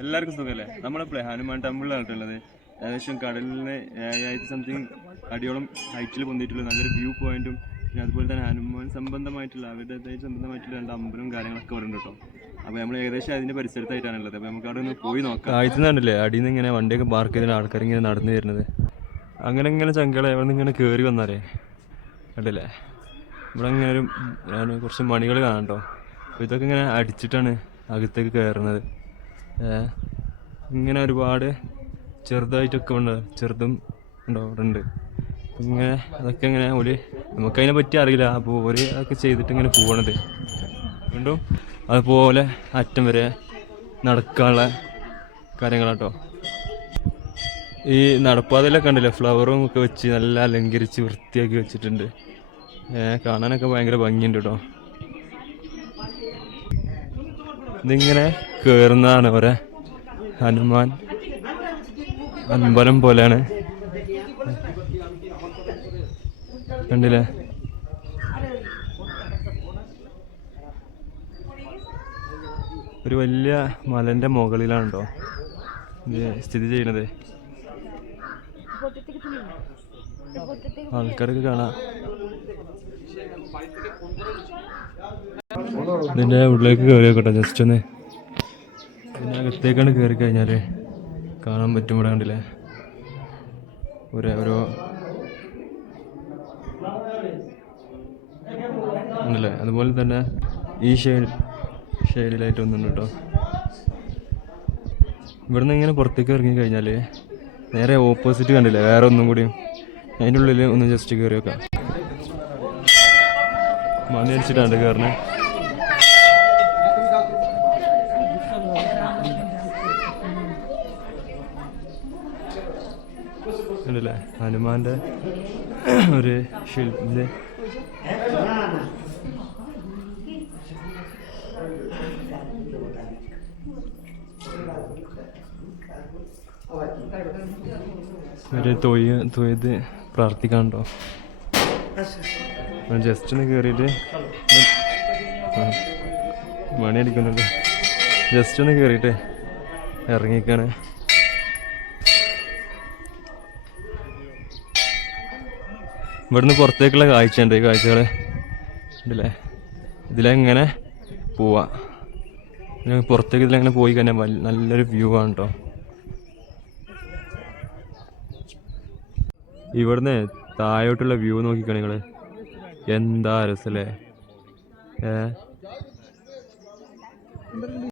എല്ലാവർക്കും സുഖമല്ലേ നമ്മളിപ്പോൾ ഹനുമാൻ ടെമ്പിളിലാണ് ഉള്ളത് ഏകദേശം കടലിന് ഏഴായിരത്തി സംതിങ് അടിയോളം ഹൈറ്റിൽ പൊന്തിയിട്ടുള്ള നല്ലൊരു വ്യൂ പോയിന്റും പിന്നെ അതുപോലെ തന്നെ ഹനുമാൻ സംബന്ധമായിട്ടുള്ള അവരുടെ സംബന്ധമായിട്ടുള്ള രണ്ട് അമ്പലവും കാര്യങ്ങളൊക്കെ അവിടെ ഉണ്ട് കേട്ടോ. അപ്പോൾ നമ്മൾ ഏകദേശം അതിന്റെ പരിസരത്തായിട്ടാണ് ഉള്ളത്. അപ്പോൾ നമുക്ക് അവിടെ ഒന്ന് പോയി നോക്കാം. ആഴ്ചന്നുണ്ടല്ലേ അടിയിൽ നിന്ന് ഇങ്ങനെ വണ്ടിയൊക്കെ പാർക്ക് ചെയ്തിട്ട് ആൾക്കാർ ഇങ്ങനെ നടന്നു വരുന്നത്. അങ്ങനെ ഇങ്ങനെ ചങ്കളെ അവിടെ നിന്ന് ഇങ്ങനെ കയറി വന്നാലേ കണ്ടില്ലേ? ഇവിടെ ഇങ്ങനെ ഒരു കുറച്ച് മണികൾ കാണാം കേട്ടോ ഇതൊക്കെ ഇങ്ങനെ അടിച്ചിട്ടാണ് അകത്തേക്ക് കയറുന്നത്. ഇങ്ങനെ ഒരുപാട് ചെറുതായിട്ടൊക്കെ ഉണ്ട്. ചെറുതും ഉണ്ടോ ഉണ്ട്. ഇങ്ങനെ അതൊക്കെ ഇങ്ങനെ ഒരു നമുക്കതിനെ പറ്റി അറിയില്ല. അപ്പോൾ ഒരു അതൊക്കെ ചെയ്തിട്ട് ഇങ്ങനെ പോകണത് വീണ്ടും അതുപോലെ അറ്റം വരെ നടക്കാനുള്ള കാര്യങ്ങളാട്ടോ. ഈ നടപ്പാതയിലൊക്കെ ഉണ്ടല്ലേ ഫ്ലവറും ഒക്കെ വെച്ച് നല്ല അലങ്കരിച്ച് വൃത്തിയാക്കി വെച്ചിട്ടുണ്ട്. കാണാനൊക്കെ ഭയങ്കര ഭംഗിയുണ്ട് കേട്ടോ ഇതിങ്ങനെ കയറുന്നതാണ് ഒരേ ഹനുമാൻ. അമ്പലം പോലെയാണ്. കണ്ടില്ലേ? ഒരു വലിയ മലന്റെ മുകളിലാണ് കേട്ടോ ഇത് സ്ഥിതി ചെയ്യണത് ആൾക്കാരൊക്കെ കാണാം. ഇതിന്റെ ഉള്ളിലേക്ക് കയറി നോക്കട്ടെ ജസ്റ്റ് ഒന്ന്. ഇതിനകത്തേക്കാണ് കയറി കഴിഞ്ഞാൽ കാണാൻ പറ്റും ഇവിടെ കണ്ടില്ലേ? ഒരു ഓരോ ഉണ്ടല്ലേ? അതുപോലെ തന്നെ ഈ ഷെയ്ഡ് ഷെയ്ഡിലായിട്ട് ഒന്നുണ്ട് കേട്ടോ. ഇവിടുന്ന് ഇങ്ങനെ പുറത്തേക്ക് ഇറങ്ങി കഴിഞ്ഞാൽ നേരെ ഓപ്പോസിറ്റ് കണ്ടില്ലേ? വേറെ ഒന്നും കൂടിയും അതിന്റെ ഉള്ളിൽ ഒന്ന് ജസ്റ്റ് കയറി വെക്കാം മണി അടിച്ചിട്ടാണ് കയറണേ കണ്ടില്ലേ? ഹനുമാന്റെ ഒരു ശില്പിന്റെ ഒരു തൊയ്ത് പ്രാർത്ഥിക്കാണ്ടോ ജസ്റ്റ് ഒന്ന് കയറിയിട്ട് മണി അടിക്കുന്നുണ്ട് ജസ്റ്റ് ഒന്ന് കയറിയിട്ട് ഇറങ്ങിക്കാണ് ഇവിടുന്ന് പുറത്തേക്കുള്ള കാഴ്ചയുണ്ട് ഈ കാഴ്ചകൾ ഉണ്ടല്ലേ? ഇതിലെങ്ങനെ പോവാം? പുറത്തേക്ക് ഇതിലെങ്ങനെ പോയി കഴിഞ്ഞാൽ നല്ലൊരു വ്യൂ ആണ് കേട്ടോ ഇവിടുന്ന് താഴോട്ടുള്ള വ്യൂ നോക്കിക്കോ നിങ്ങൾ എന്താ രസല്ലേ? ഏ?